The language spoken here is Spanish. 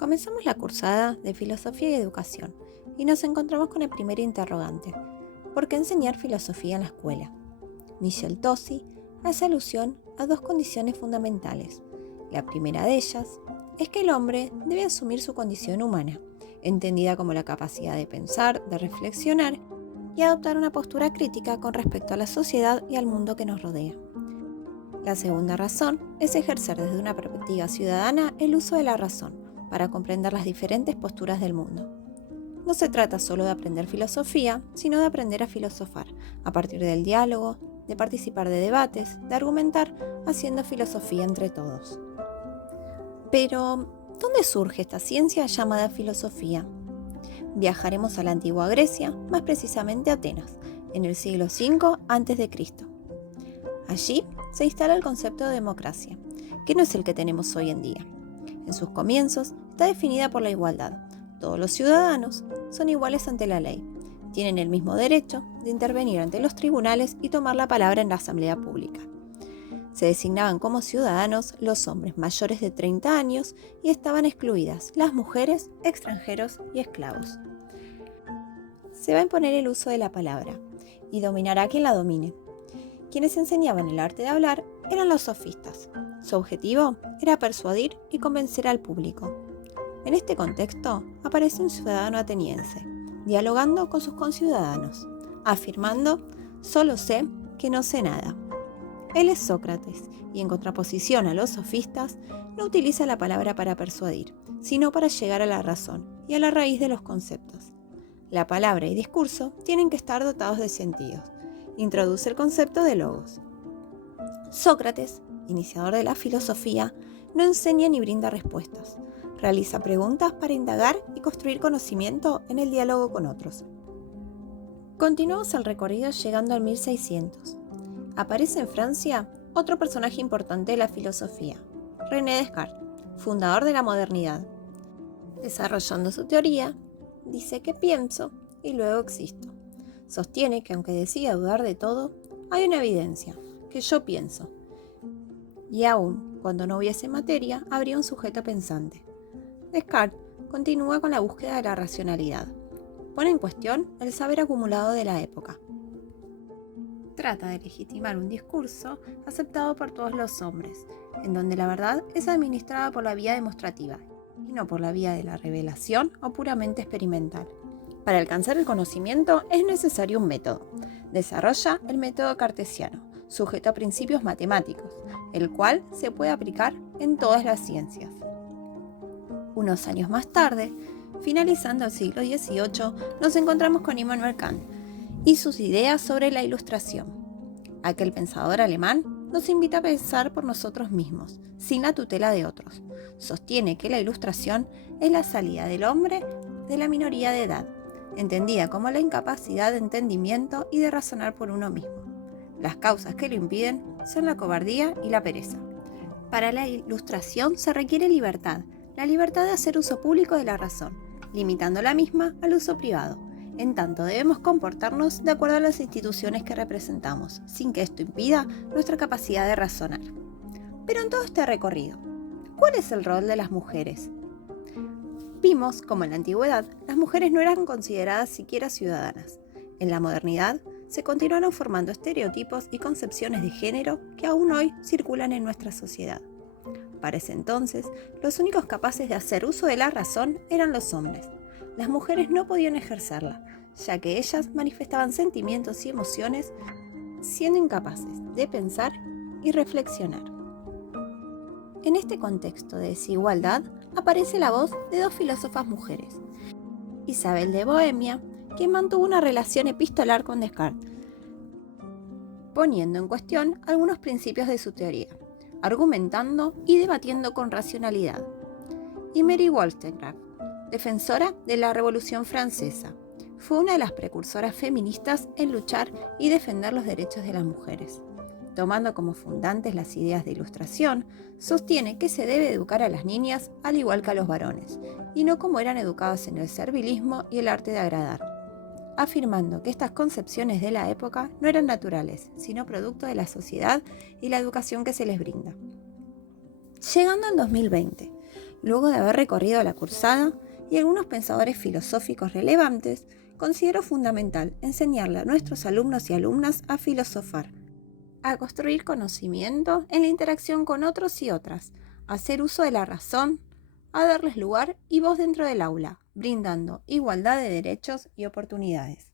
Comenzamos la cursada de Filosofía y Educación y nos encontramos con el primer interrogante. ¿Por qué enseñar filosofía en la escuela? Michel Tosi hace alusión a dos condiciones fundamentales. La primera de ellas es que el hombre debe asumir su condición humana, entendida como la capacidad de pensar, de reflexionar y adoptar una postura crítica con respecto a la sociedad y al mundo que nos rodea. La segunda razón es ejercer desde una perspectiva ciudadana el uso de la razón para comprender las diferentes posturas del mundo. No se trata solo de aprender filosofía, sino de aprender a filosofar, a partir del diálogo, de participar de debates, de argumentar, haciendo filosofía entre todos. Pero, ¿dónde surge esta ciencia llamada filosofía? Viajaremos a la antigua Grecia, más precisamente a Atenas, en el siglo V a.C. Allí se instala el concepto de democracia, que no es el que tenemos hoy en día. En sus comienzos está definida por la igualdad. Todos los ciudadanos son iguales ante la ley. Tienen el mismo derecho de intervenir ante los tribunales y tomar la palabra en la asamblea pública. Se designaban como ciudadanos los hombres mayores de 30 años y estaban excluidas las mujeres, extranjeros y esclavos. Se va a imponer el uso de la palabra y dominará quien la domine. Quienes enseñaban el arte de hablar eran los sofistas. Su objetivo era persuadir y convencer al público. En este contexto aparece un ciudadano ateniense, dialogando con sus conciudadanos, afirmando: «Solo sé que no sé nada». Él es Sócrates, y en contraposición a los sofistas, no utiliza la palabra para persuadir, sino para llegar a la razón y a la raíz de los conceptos. La palabra y discurso tienen que estar dotados de sentidos. Introduce el concepto de logos. Sócrates, iniciador de la filosofía, no enseña ni brinda respuestas. Realiza preguntas para indagar y construir conocimiento en el diálogo con otros. Continuamos el recorrido llegando al 1600. Aparece en Francia otro personaje importante de la filosofía, René Descartes, fundador de la modernidad. Desarrollando su teoría, dice que pienso y luego existo. Sostiene que aunque decida dudar de todo, hay una evidencia, que yo pienso. Y aún cuando no hubiese materia, habría un sujeto pensante. Descartes continúa con la búsqueda de la racionalidad. Pone en cuestión el saber acumulado de la época. Trata de legitimar un discurso aceptado por todos los hombres, en donde la verdad es administrada por la vía demostrativa, y no por la vía de la revelación o puramente experimental. Para alcanzar el conocimiento es necesario un método. Desarrolla el método cartesiano, sujeto a principios matemáticos, el cual se puede aplicar en todas las ciencias. Unos años más tarde, finalizando el siglo XVIII, nos encontramos con Immanuel Kant y sus ideas sobre la Ilustración. Aquel pensador alemán nos invita a pensar por nosotros mismos, sin la tutela de otros. Sostiene que la Ilustración es la salida del hombre de la minoría de edad, entendida como la incapacidad de entendimiento y de razonar por uno mismo. Las causas que lo impiden son la cobardía y la pereza. Para la Ilustración se requiere libertad, la libertad de hacer uso público de la razón, limitando la misma al uso privado. En tanto, debemos comportarnos de acuerdo a las instituciones que representamos, sin que esto impida nuestra capacidad de razonar. Pero en todo este recorrido, ¿cuál es el rol de las mujeres? Vimos como en la antigüedad las mujeres no eran consideradas siquiera ciudadanas. En la modernidad se continuaron formando estereotipos y concepciones de género que aún hoy circulan en nuestra sociedad. Para ese entonces, los únicos capaces de hacer uso de la razón eran los hombres. Las mujeres no podían ejercerla, ya que ellas manifestaban sentimientos y emociones siendo incapaces de pensar y reflexionar. En este contexto de desigualdad aparece la voz de dos filósofas mujeres, Isabel de Bohemia, que mantuvo una relación epistolar con Descartes, poniendo en cuestión algunos principios de su teoría, argumentando y debatiendo con racionalidad, y Mary Wollstonecraft, defensora de la Revolución Francesa. Fue una de las precursoras feministas en luchar y defender los derechos de las mujeres. Tomando como fundantes las ideas de Ilustración, sostiene que se debe educar a las niñas al igual que a los varones, y no como eran educadas en el servilismo y el arte de agradar, afirmando que estas concepciones de la época no eran naturales, sino producto de la sociedad y la educación que se les brinda. Llegando al 2020, Luego de haber recorrido la cursada y algunos pensadores filosóficos relevantes, considero fundamental enseñarle a nuestros alumnos y alumnas a filosofar, a construir conocimiento en la interacción con otros y otras, a hacer uso de la razón, a darles lugar y voz dentro del aula, brindando igualdad de derechos y oportunidades.